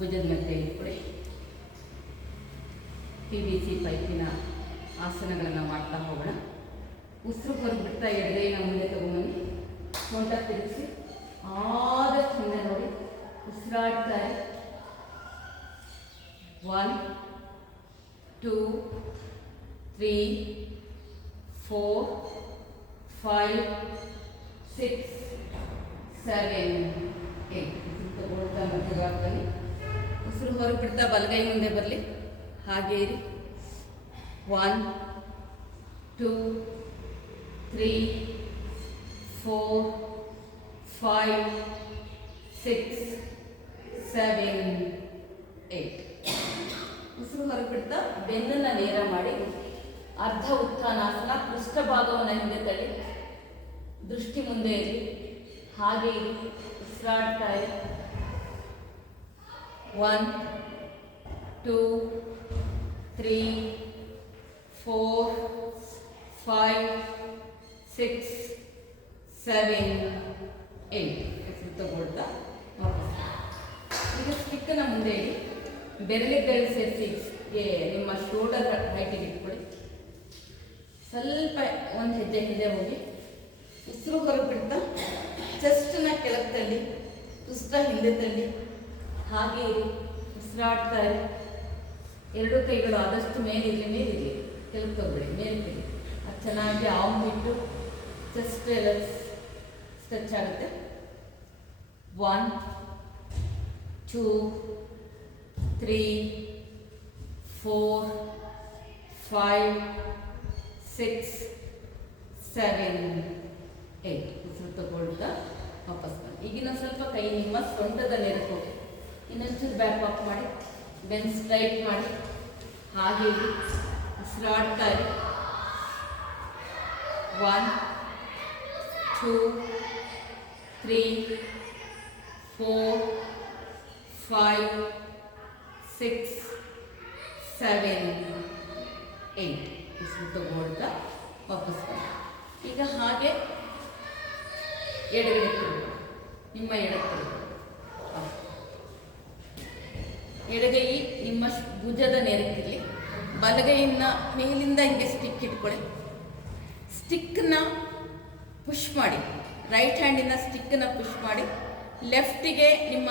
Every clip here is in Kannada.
ಭುಜದ ಮೇಲೆ ಇಟ್ಕೊಡಿ. PVC ಪೈಪಿನ ಆಸನಗಳನ್ನು ಮಾಡ್ತಾ ಹೋಗೋಣ. ಉಸಿರು ಹೊರಬಿಡ್ತಾ ಎಡಗೈನ ಮುಂದೆ ತಗೊಂಬನ್ನಿ. ಸೊಂಟ ತಿರುಗಿಸಿ ಆದಷ್ಟು ಹಿಂದೆ ನೋಡಿ. ಉಸಿರಾಡ್ತಾರೆ. 1 2 3 4 5 6 7 8. ತಗೊಳ್ತಾ ಮಧ್ಯಭಾಗದಲ್ಲಿ ಉಸಿರು ಹೊರಗೆ ಬಿಡ್ತಾ ಬಲಗೈ ಮುಂದೆ ಬರಲಿ. ಹಾಗೆ ಇರಿ. 1 2 3 4 5 6 7 8. ಉಸಿರು ಹೊರಗೆ ಬಿಡ್ತಾ ಬೆನ್ನನ್ನು ನೇರ ಮಾಡಿ ಅರ್ಧ ಉತ್ಥಾನಾಸನ. ಪೃಷ್ಠಭಾಗವನ್ನು ಹಿಂದೆ ತಳ್ಳಿ, ದೃಷ್ಟಿ ಮುಂದೆ ಇರಿ. ಹಾಗೆ ಇರಿ. ಉಸಿರಾಡ್ತಾ ಇರಿ. 1 2 3 4 5 6 7 8. ಹೆಸರು ತಗೊಳ್ತಾ ವಾಪಸ್. ಈಗ ಸ್ಟಿಕ್ಕನ್ನು ಮುಂದೆ ಇಡಿ. ಬೆರಳಿಗಳು ಸೇರಿಸಿ ನಿಮ್ಮ ಶೋಲ್ಡರ್ ಹೈಟಿಗೆ ಇಟ್ಕೊಳ್ಳಿ. ಸ್ವಲ್ಪ ಒಂದು ಹೆಜ್ಜೆ ಹಿಂದೆ ಹೋಗಿ ಉಸಿರು ಹೊರಗೆ ಬಿಡ್ತಾ ಚೆಸ್ಟನ್ನ ಕೆಳಗೆ ತಳ್ಳಿ, ಪುಸ್ತ ಹಿಂದೆ ತಳ್ಳಿ. ಹಾಗೆ ಇರಿ. ಉಸಿರಾಡ್ತಾ ಇರಿ. ಎರಡೂ ಕೈಗಳು ಆದಷ್ಟು ಮೇಲಿರಲಿ. ಕೆಳಗೆ ತಗೊಳ್ಳಿ. ಮೇಲಿರಲಿ. ಅದು ಚೆನ್ನಾಗಿ ಆವು ಬಿಟ್ಟು ಚೆಸ್ಟ್ ಎಲ್ಲ ಸ್ಟ್ರೆಚ್ ಆಗುತ್ತೆ. 1 2 3 4 5 6 7 8. ಉಸಿರು ತಗೊಳ್ತಾ ವಾಪಸ್ ಬನ್ನಿ. ಈಗಿನ ಸ್ವಲ್ಪ ಕೈ ನಿಮ್ಮ ಸೊಂಟದ ನೇರಕ್ಕೆ ಹೋಗಿ. ಇನ್ನೊಂಚೂರು ಬ್ಯಾಕ್ ವಾಕ್ ಮಾಡಿ. ಬೆನ್ ಸ್ಟ್ರೈಟ್ ಮಾಡಿ. ಹಾಗೆ ಉಸಿರಾಡ್ತಾ ಇರಿ. 1 2 3 4 5 6 7 8. ಉಸಿರು ತಗೊಳ್ತಾ ವಾಪಸ್ ಬನ್ನಿ. ಈಗ ಹಾಗೆ ಎಡಗಡೆ ತಿರುಗಿ. ನಿಮ್ಮ ಎಡಗೈ ನಿಮ್ಮ ಭುಜದ ನೇರಕ್ಕಿರಲಿ. ಬಲಗೈಯನ್ನು ಮೇಲಿಂದ ಹಿಂಗೆ ಸ್ಟಿಕ್ ಇಟ್ಕೊಳ್ಳಿ. ಸ್ಟಿಕ್ಕನ್ನ ಪುಷ್ ಮಾಡಿ. ರೈಟ್ ಹ್ಯಾಂಡಿನ ಸ್ಟಿಕ್ಕನ್ನು ಪುಷ್ ಮಾಡಿ. ಲೆಫ್ಟಿಗೆ ನಿಮ್ಮ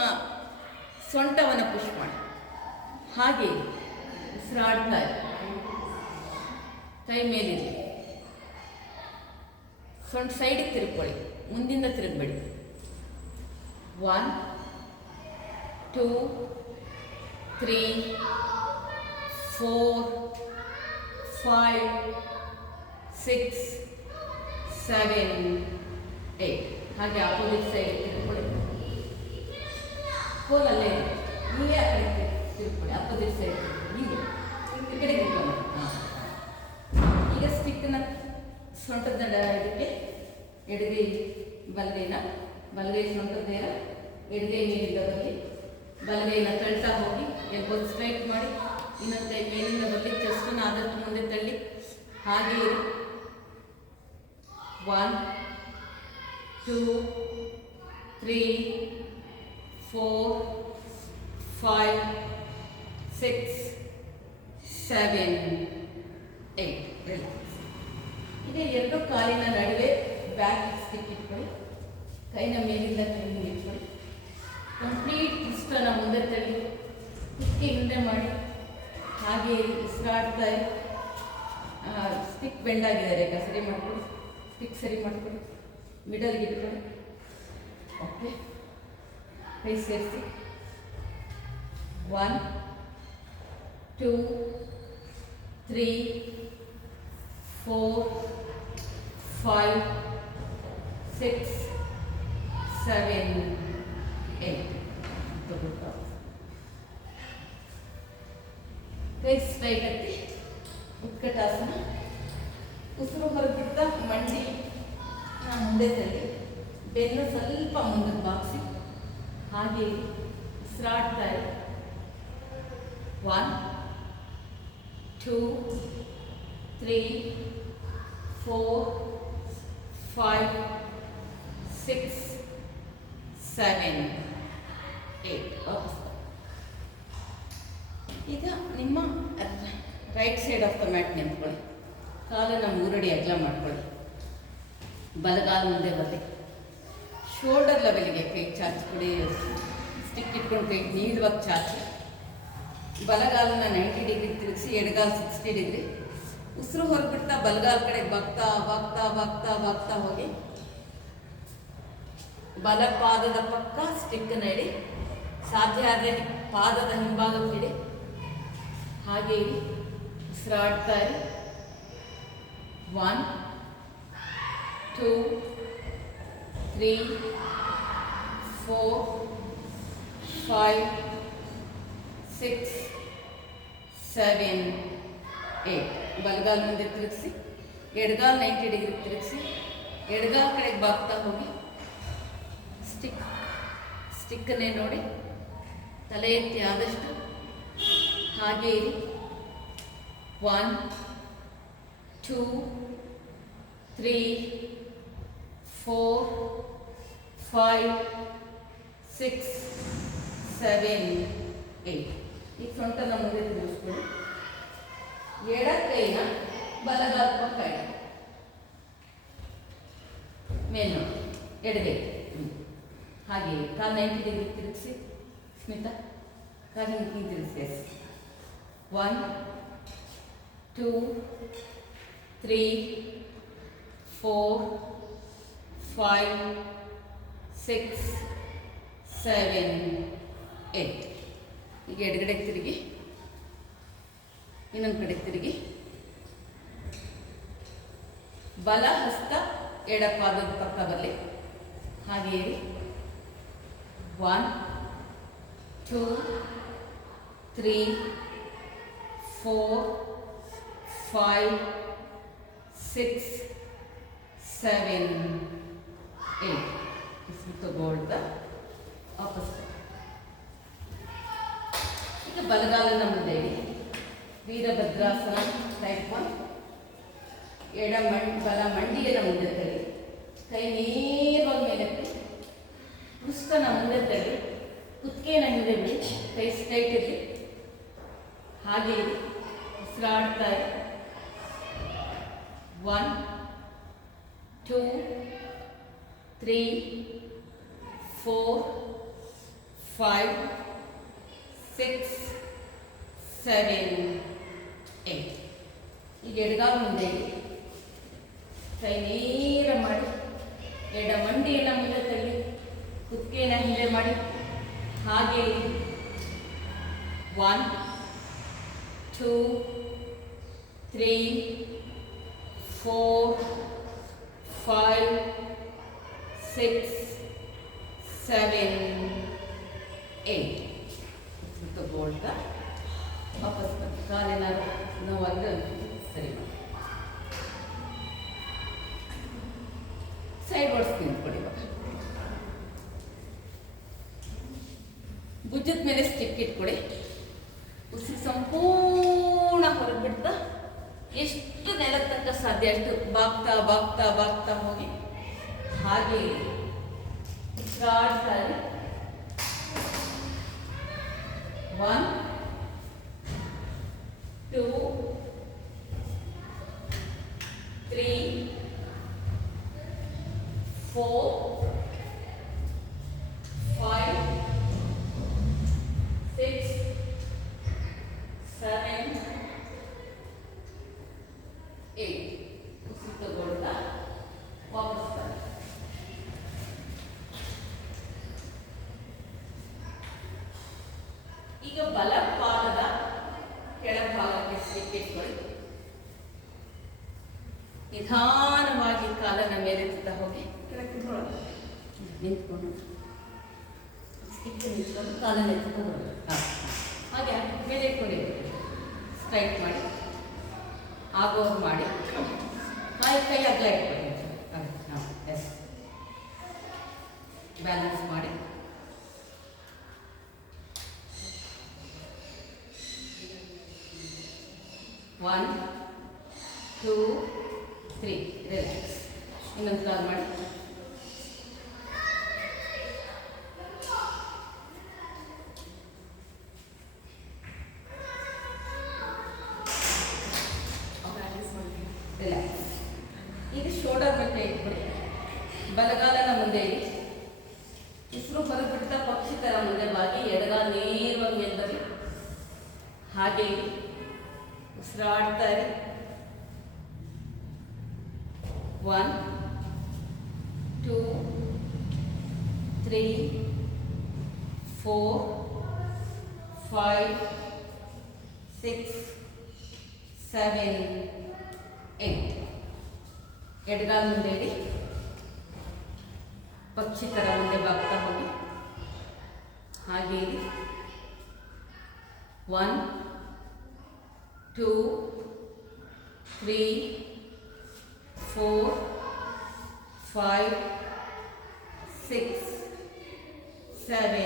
ಸೊಂಟವನ್ನು ಪುಷ್ ಮಾಡಿ. ಹಾಗೆ ಉಸಿರಾಡ್ತಾ ಇರಿ. ಕೈ ಮೇಲಿರಲಿ. ಸೊಂಟ ಸೈಡಿಗೆ ತಿರುಗ್ಕೊಳ್ಳಿ. ಮುಂದಿಂದ ತಿರುಗಬೇಡಿ. 1 2 3 4 5 6 7 8. ಹಾಗೆ ಆಪೋಸಿಟ್ ಸೈಡ್ ತಿರುಗ್ಕೊಳ್ಳಿ. ಕೋಲಲ್ಲೇ ನೀವೇ ಆ ಕಡೆ ತಿರುಗ್ಕೊಳ್ಳಿ. ಆಪೋಸಿಟ್ ಸೈಡ್ ಹೀಗೆ ಈ ಕಡೆ ತಿರ್ಕೊಂಡು. ಈಗ ಸ್ಟಿಕ್ಕನ್ನ ಸೊಂಟದ ಇದಕ್ಕೆ ಎಡಗೈ ಬಲಗೈ ಸೊಂಟದ ನೇರ, ಎಡಗೈ ಮೇಲಿಂದ ಬರಲಿ. ಬಲಗೈನ ತಳ್ತಾ ಹೋಗಿ ಎಲ್ಬೋನ್ ಸ್ಟ್ರೈಟ್ ಮಾಡಿ. ಇನ್ನೊಂದು ಕೈ ಮೇಲಿಂದ ಬರಲಿ. ಚೆಸ್ಟನ್ನು ಆದಷ್ಟು ಮುಂದೆ ತಳ್ಳಿ. ಹಾಗೆ ಇರಿ. 1 2 3 4 5 6 7 8. ಈಗ ಎರಡು ಕಾಲಿನ ನಡುವೆ ಬ್ಯಾಕ್ ಸ್ಟಿಕ್ ಇಟ್ಕೊಳ್ಳಿ. ಕೈನ ಮೇಲಿಂದ ಕೆಳಗೆ ಇಟ್ಕೊಳ್ಳಿ. ಕಂಪ್ಲೀಟ್ ಇಷ್ಟನ್ನು ಮುಂದೆ ತಳ್ಳಿ ಕುತ್ತಿ ಹಿಂದೆ ಮಾಡಿ. ಹಾಗೆ ಉಸಿರಾಡ್ತಾ ಇರಿ. ಸ್ಟಿಕ್ ಬೆಂಡ್ ಆಗಿದೆ. ರೇಖಾ ಸರಿ ಮಾಡ್ಕೊಳ್ಳಿ. ಸ್ಟಿಕ್ ಸರಿ ಮಾಡ್ಕೊಳ್ಳಿ. ಮಿಡಲ್ಗೆ ಇಟ್ಕೊಳ್ಳಿ. ಓಕೆ. ಕೈ ಸೇರಿಸಿ. 1 2 3 4 5 6 7 8. ಕೈ ಸ್ಟ್ರೈಟ್ ಎತ್ತಿ ಉತ್ಕಟಾಸನ. ಉಸಿರು ಹೊರಬಿಡ್ತಾ ಮಂಡಿ ಮುಂದೆ ತಳ್ಳಿ. ಬೆನ್ನು ಸ್ವಲ್ಪ ಮುಂದಕ್ಕೆ ಬಾಗಿಸಿ. ಹಾಗೆ ಉಸಿರಾಡ್ತಾ ಇರಿ. 1 2 3 4 5 6 7 8. ಈಗ ನಿಮ್ಮ right side of the mat ನಿಂತ್ಕೊಳ್ಳಿ. ಕಾಲನ್ನು 3 ಅಡಿ ಅಗಲ ಮಾಡ್ಕೊಳ್ಳಿ. ಬಲಗಾಲ ಮುಂದೆ ಬರಲಿ. ಶೋಲ್ಡರ್ ಲೆವೆಲ್ಗೆ ಕೈ ಚಾಚಿಕೊಡಿ. ಸ್ಟಿಕ್ ಇಟ್ಕೊಂಡು ಕೈ ನೀಡುವಾಗಿ ಚಾಚಿ ಬಲಗಾಲನ್ನ 90 ಡಿಗ್ರಿ ತಿರುಗಿಸಿ, ಎಡಗಾಲ 60 ಡಿಗ್ರಿ. ಉಸಿರು ಹೊರಬಿಡ್ತಾ ಬಲಗಾಲ ಕಡೆ ಬಾಗ್ತಾ ಬಾಗ್ತಾ ಬಾಗ್ತಾ ಬಾಗ್ತಾ ಹೋಗಿ ಬಲ ಪಾದದ ಪಕ್ಕ ಸ್ಟಿಕ್ಕನ್ನು ಇಡಿ. ಸಾಧ್ಯ ಆದರೆ ಪಾದದ ಹಿಂಭಾಗಕ್ಕೆ ಇಡಿ. ಹಾಗೆ ಇಡಿ. ಉಸಿರಾಡ್ತಾ ಇರಿ. 1 2 3 4 5 6 7 8. ಬಲಗಾಲ ಮುಂದೆ ತಿರುಗಿಸಿ, ಎಡಗಾಲ 90 ಡಿಗ್ರಿ ತಿರುಗಿಸಿ, ಎಡಗಾಲ ಕಡೆಗೆ ಬಾಗ್ತಾ ಹೋಗಿ ಸ್ಟಿಕ್ಕನ್ನೇ ನೋಡಿ ತಲೆ ಎತ್ತಿ ಆದಷ್ಟು ಹಾಗೆ ಇರಿ. 1 2 3 4 5 6 7 8. ಈ ಸೊಂಟನ ಮುಂದೆ ತಿರುಗಿಸ್ಕೊಳ್ಳಿ. ಎಡ ಕೈನ ಬಲಗಾಲ ಪಕ್ಕ ಇಡಿ. ಮೇಲೆ ನೋಡಿ, ಎಡಗೈ ಹಾಗೆ ಕಾಲು 90 ಡಿಗ್ರಿ ತಿರುಗಿಸಿ. ಸ್ಮಿತಾ ಕಾಲು ಹಿಂಗೆ ತಿರುಗಿಸಿ. 1 2 3 4 5 6 7 8. ಈಗ ಎಡಗಡೆ ತಿರುಗಿ, ಇನ್ನೊಂದು ಕಡೆ ತಿರುಗಿ. ಬಲ ಹಸ್ತ ಎಡ ಪಾದದ ಪಕ್ಕ ಬರಲಿ. ಹಾಗೆ ಇರಿ. 1 2 3 4 5 6 7 8. ತಗೊಳ್ದ ವಾಪಸ್. ಈಗ ಬಲಗಾಲನ ಮುಂದೆ ಇಡಿ. ವೀರಭದ್ರಾಸನ ಟೈಪ್ 1. ಬಲ ಮಂಡಿಯನ್ನು ಮುಂದೆ ತಳ್ಳಿ. ಕೈ ನೇರವಾಗಿ ಮೇಲೆ ಪುಸ್ತನ ಮುಂದೆ ತಳ್ಳಿ. ಕುತ್ತಿಗೆನ ಹಿಂದೆ ಬಿಡಿ. ಕೈ ಸ್ಟ್ರೈಟ್ ಇರಲಿ. ಹಾಗೆ ಇರಿ. ಉಸಿರಾಡ್ತಾ ಇರಿ. 1 2 3 4 5 6 7 8. ಈಗ ಎಡಗಾಲ ಮುಂದೆ ಇಡಿ. ಕೈ ನೇರ ಮಾಡಿ ಎಡ ಮಂಡಿಯನ್ನು ಮುಂದೆ ತಳ್ಳಿ. ಕುತ್ತಿಗೆನ ಹಿಂದೆ ಮಾಡಿ. ಹಾಗೆ 1 2 3 4 5 6 7 8. ತಗೊಳ್ತಾ ವಾಪಸ್ ಬನ್ನಿ. ಕಾಲೇನಾದ್ರು ನೋವಾಗಿದೆ ಸರಿ ಮಾಡಿ. ಸೈಡ್ ವರ್ಡ್ಸ್ ನಿಂತ್ಕೊಳ್ಳಿ. ಇವಾಗ ಭುಜದ ಮೇಲೆ ಸ್ಟಿಕ್ ಇಟ್ಕೊಳ್ಳಿ. ಉಸಿರು ಸಂಪೂರ್ಣ ಹೊರಬಿಡ್ತಾ ಎಷ್ಟು ನೆಲದ ತನಕ ಸಾಧ್ಯ ಅಷ್ಟು ಬಾಗ್ತಾ ಬಾಗ್ತಾ ಬಾಗ್ತಾ ಹೋಗಿ ಹಾಗೆ ಉಸಿರಾಡ್ತಾ ಇರಿ. 1 2 3 4 5 6 7 8. ಉಸಿರು ತಗೊಳ್ತಾ ವಾಪಸ್ ಬನ್ನಿ. ಈಗ ಬಲ ಪಾದದ ಕೆಳಭಾಗಕ್ಕೆ ಸ್ಟಿಕ್ ಇಟ್ಕೊಳ್ಳಿ. ನಿಧಾನವಾಗಿ ಕಾಲನ್ನ ಮೇಲೆತ್ತಾ ಹೋಗಿ ನಿಂತ್ಕೊಂಡು ಸ್ಟಿಕ್ ನಿಂತ್ಕೊಂಡು ಕಾಲನ್ನ ಎತ್ಕೊಂಡು ಹಾಗೆ ಮೇಲೆ ಇಟ್ಕೊಂಡು ಸ್ಟ್ರೈಟ್ ಮಾಡಿ. ಆಗೋರು ಮಾಡಿ. ಕೈ ಅಗಲ ಇಟ್ಕೊಳ್ಳಿ. ಎಸ್ ಬ್ಯಾಲೆನ್ಸ್ ಮಾಡಿ. One, 2, 3. ರಿಲ್ಯಾಕ್ಸ್. ಇನ್ನೊಂದು ಕಾಲ್ ಮಾಡಿ. ಬಿಡ್ತಾ ಪಕ್ಷಿ ಥರ ಮುಂದೆ ಬಾಗಿ ಎಡಗಾಲ ನೇರವಾಗಿ ಮೇಲೆ ಬರಲಿ. ಹಾಗೆ ಉಸಿರಾಡ್ತಾ ಇರಿ. 1 2 3 4 5 6 7 8. ಎಡಗಾಲ ಮುಂದೆ ಇಡಿ. ಪಕ್ಷಿ ಥರ ಮುಂದೆ ಬಾಗ್ತಾ ಹೋಗಿ. ಹಾಗೆ ಇರಿ. 1 2 3 4 5 6 7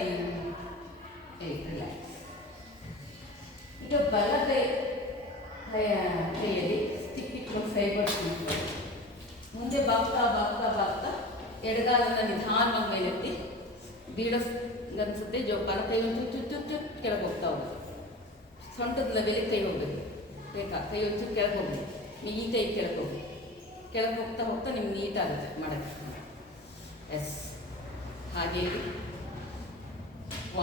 8. ರಿಲ್ಯಾಕ್ಸ್. ಈಗ ಬಲ ಕೈಯಲ್ಲಿ ಸ್ಟಿಕ್ ಇಟ್ಕೊಂಡು ಫೈಬರ್ಸ್ ಮುಂದೆ ಬಾಗ್ತಾ ಬಾಗ್ತಾ ಬಾಗ್ತಾ ಎಡಗಾಲನ್ನ ನಿಧಾನವಾಗಿ ಮೇಲೆತ್ತಿ. ಬೀಳೋನ್ಸುತ್ತೆ ಜೋಪಾನ. ಕೈ ಒಂದು ಚುಚ್ಚು ಕೆಳಗೆ ಹೋಗ್ತಾ ಹೋಗುತ್ತೆ. ಸೊಂಟದ ಲೆವೆಲಿಗೆ ಕೈ ಹೋಗ್ಬೇಕು. ಬೇಕಾ ಕೈ ಒಂಚೂರು ಕೆಳಗೆ ಹೋಗ್ಬೇಕು. ನೀಟಾಗಿ ಕೆಳಗೆ ಹೋಗಿ. ಕೆಳಗೆ ಹೋಗ್ತಾ ಹೋಗ್ತಾ ನಿಮ್ಗೆ ನೀಟಾಗುತ್ತೆ ಮಾಡೋಕ್ಕೆ. ಎಸ್. ಹಾಗೆ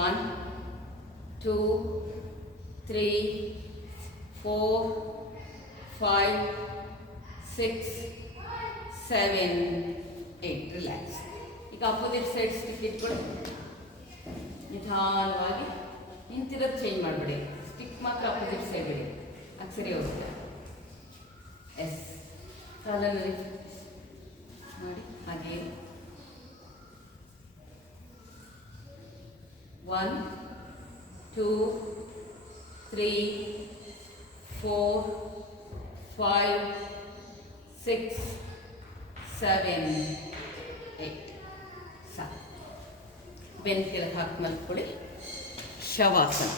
1 2 3 4 5 6 7 8. ರಿಲ್ಯಾಕ್ಸ್. ಈಗ ಅಪೋಸಿಟ್ ಸೈಡ್ ಸ್ಟಿಕ್ ಇಟ್ಕೊಳ್ಳಿ. ನಿಧಾನವಾಗಿ ನಿಂತಿರೋದು ಚೇಂಜ್ ಮಾಡಿಬಿಡಿ. ಸ್ಟಿಕ್ ಮಾತ್ರ ಅಪೋಸಿಟ್ ಸೈಡ್ ಇಡಿ. ಅದು ಸರಿ ಹೋಗುತ್ತೆ. ಎಸ್. ಕಾಲಲ್ಲಿ ಮಾಡಿ. ಹಾಗೆ 1 2 3 4 5 6 7 8. ಸಾಕು. ಬೆನ್ನು ಕೆಳಗೆ ಹಾಕಿ ಮಲ್ಕೊಳ್ಳಿ. ಶವಾಸನ.